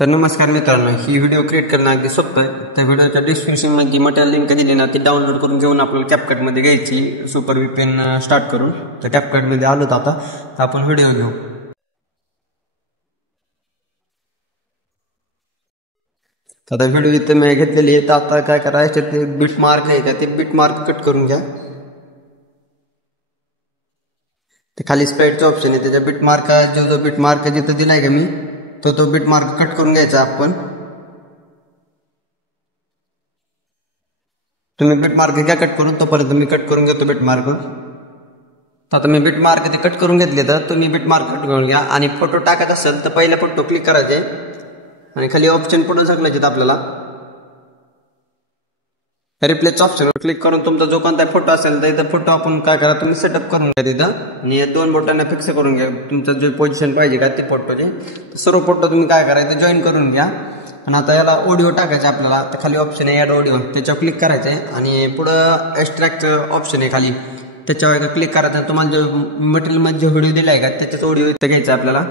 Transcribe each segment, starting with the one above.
तर नमस्कार मित्रांनो, ही व्हिडिओ क्रिएट करणं अगदी सोपं आहे. त्या व्हिडिओच्या डिस्क्रिप्शनमध्ये जी मटेरियल लिंक दिली ना ती डाउनलोड करून घेऊन आपल्याला कॅपकटमध्ये घ्यायची सुपर VPN स्टार्ट करून. तर कॅपकटमध्ये आलो तर आता आपण व्हिडिओ घेऊ. आता व्हिडिओ इथे मी घेतलेली आहे. तर आता काय करायचं, ते बिट मार्क आहे का ते बिट मार्क कट करून घ्या. ते खाली स्प्रेडचं ऑप्शन आहे, त्याच्या बिट मार्क जो बिट मार्क जिथं दिलाय का मी तो बिट मार्क कट करून घ्यायचा आपण. तुम्ही बिट मार्क घ्या कट करून, तोपर्यंत मी कट करून घेतो बिट मार्क. आता मी बिट मार्क ते कट करून घेतले. तर तुम्ही बिट मार्क कट करून घ्या आणि फोटो टाकत असेल तर पहिला फोटो क्लिक करायचे आणि खाली ऑप्शन पुढे ढकलायचे आपल्याला. रिप्लेस ऑप्शनवर क्लिक करून तुमचा जो कोणता फोटो असेल तर इथं फोटो आपण काय करा, तुम्ही सेटअप करून घ्या तिथं आणि या दोन बोटांना फिक्स करून घ्या तुमचं जे पोझिशन पाहिजे का ते फोटोचे. सर्व फोटो तुम्ही काय करायचं जॉईन करून घ्या. आणि आता याला ऑडिओ टाकायचे आपल्याला. तर खाली ऑप्शन आहे ॲड ऑडिओ, त्याच्यावर क्लिक करायचं आहे आणि पुढं एक्स्ट्रॅक्टचं ऑप्शन आहे खाली, त्याच्यावर क्लिक करायचं. तुम्हाला जो मटेरियलमध्ये जो व्हिडिओ दिला आहे का त्याच्याच ऑडिओ इथं घ्यायचा आपल्याला.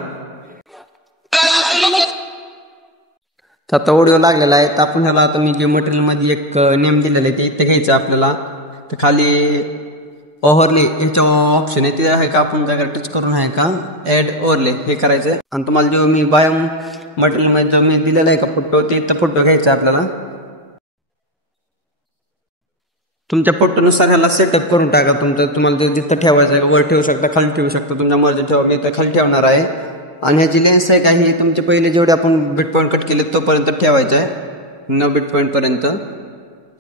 तर आता ऑडिओ लागलेला आहे. तर आपण ह्याला आता मी जे मटेरियलमध्ये एक नेम दिलेलं आहे ते इथं घ्यायचं आपल्याला. तर खाली ओव्हरले ह्याच्या ऑप्शन आहे, ते आहे का आपण जागा टच करून आहे का ॲड ओव्हरले हे करायचं. आणि तुम्हाला जो मी बायो मटेरियलमध्ये जो मी दिलेला आहे का फोटो ते इथं फोटो घ्यायचा आपल्याला. तुमच्या फोटोनुसार ह्याला सेटअप करून टाका. तुम्हाला जिथं ठेवायचं आहे वर ठेवू शकता, खाली ठेवू शकता, तुमच्या मर्जी ठेवा. मी इथं खाली ठेवणार आहे. आणि ह्याची लेन्स आहे का हे तुमचे पहिले जेवढे आपण बिट पॉईंट कट केले तोपर्यंत ठेवायचं आहे, 9 बिट पॉईंट पर्यंत.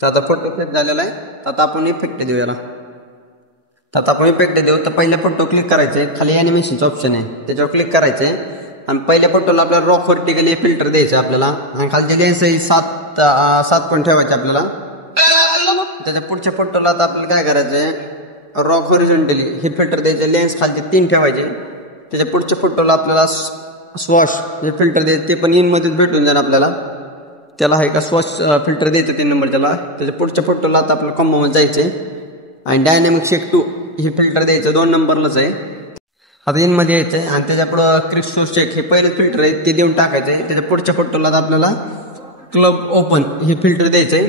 तर आता फोटो क्लिक झालेला आहे. तर आता आपण इफेक्ट देऊ याला. तर आता आपण इफेक्ट देऊ. तर पहिल्या फोटो क्लिक करायचे, खाली ॲनिमेशनचं ऑप्शन आहे त्याच्यावर क्लिक करायचे आणि पहिल्या फोटोला आपल्याला रॉक व्हर्टिकली फिल्टर द्यायचं आपल्याला. आणि खालची लेन्स आहे 7 पॉईंट ठेवायचे आपल्याला. त्याच्या पुढच्या फोटोला आता आपल्याला काय करायचंय, रॉक हॉरिझॉन्टली हे फिल्टर द्यायचे. लेन्स खालचे 3 ठेवायचे. त्याच्या पुढच्या फोटोला आपल्याला स्वॉश हे फिल्टर द्यायचे, ते पण इनमध्येच भेटून जाईल आपल्याला. त्याला आहे का स्वॉश फिल्टर द्यायचं 3 नंबर त्याला. त्याच्या पुढच्या फोटोला आता आपल्याला कॉम्बोमध्ये जायचे आणि डायनॅमिक शेक 2 हे फिल्टर द्यायचं, 2 नंबरलाच आहे. आता इनमध्ये यायचंय आणि त्याच्या पुढं क्रिस्टो शेक हे पहिलं फिल्टर आहे ते देऊन टाकायचंय. त्याच्या पुढच्या फोटोला आपल्याला क्लब ओपन हे फिल्टर द्यायचंय.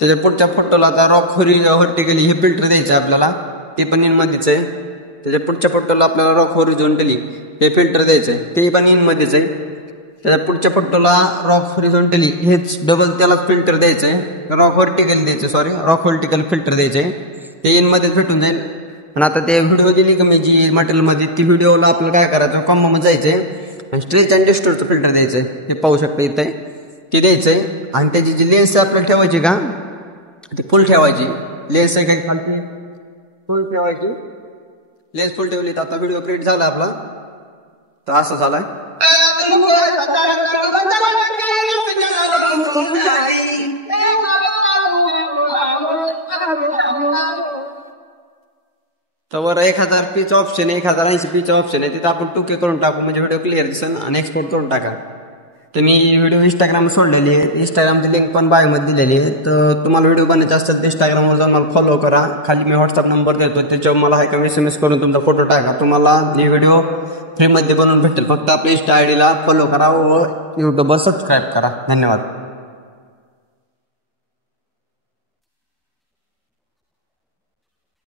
त्याच्या पुढच्या फोटोला आता रॉक व्हर्टिकली हे फिल्टर द्यायचं आपल्याला, ते पण इनमध्येच आहे. त्याच्या पुढच्या फोटोला आपल्याला रॉक हॉरिझॉन्टली हे फिल्टर द्यायचंय, ते पण इनमध्येच आहे. त्याच्या पुढच्या फोटोला रॉक हॉरिझॉन्टली हेच डबल त्याला फिल्टर द्यायचंय, रॉक व्हर्टिकल फिल्टर द्यायचंय, ते इनमध्येच भेटून जाईल. आणि आता ते व्हिडिओ दिली का मी जी मटेरियलमध्ये ती व्हिडिओला आपल्याला काय करायचं, कॉम्बोमध्ये जायचंय आणि स्ट्रेच अँड डिस्टोरचं फिल्टर द्यायचंय, हे पाहू शकता इथे ते द्यायचंय. आणि त्याची जी लेन्स आपल्याला ठेवायची का ती फुल ठेवायची. लेन्स आहे काही खालची फुल ठेवायची. लेन्स फुल ठेवली तर आता व्हिडिओ क्रिएट झाला आपला. तर असा झालाय. तर वर 1000p ऑप्शन आहे, 1080p ऑप्शन आहे, तिथं आपण 2K करून टाकू म्हणजे व्हिडिओ क्लिअर दिसेल आणि एक्सपोर्ट करून टाका. तर मी व्हिडिओ इंस्टाग्राम सोडलेली आहे, इंस्टाग्रामची लिंक पण बायोमध्ये दिलेली आहे. तर तुम्हाला व्हिडिओ बनायचे असतात तर इंस्टाग्रामवर जाऊन मला फॉलो करा. खाली मी व्हॉट्सअप नंबर देतो, त्याच्यावर मला आहे का SMS करून तुमचा फोटो टाका. तुम्हाला ही व्हिडिओ फ्रीमध्ये बनवून भेटेल. फक्त आपल्या इंस्टा ID ला फॉलो करा व यूट्यूबवर सबस्क्राईब करा. धन्यवाद.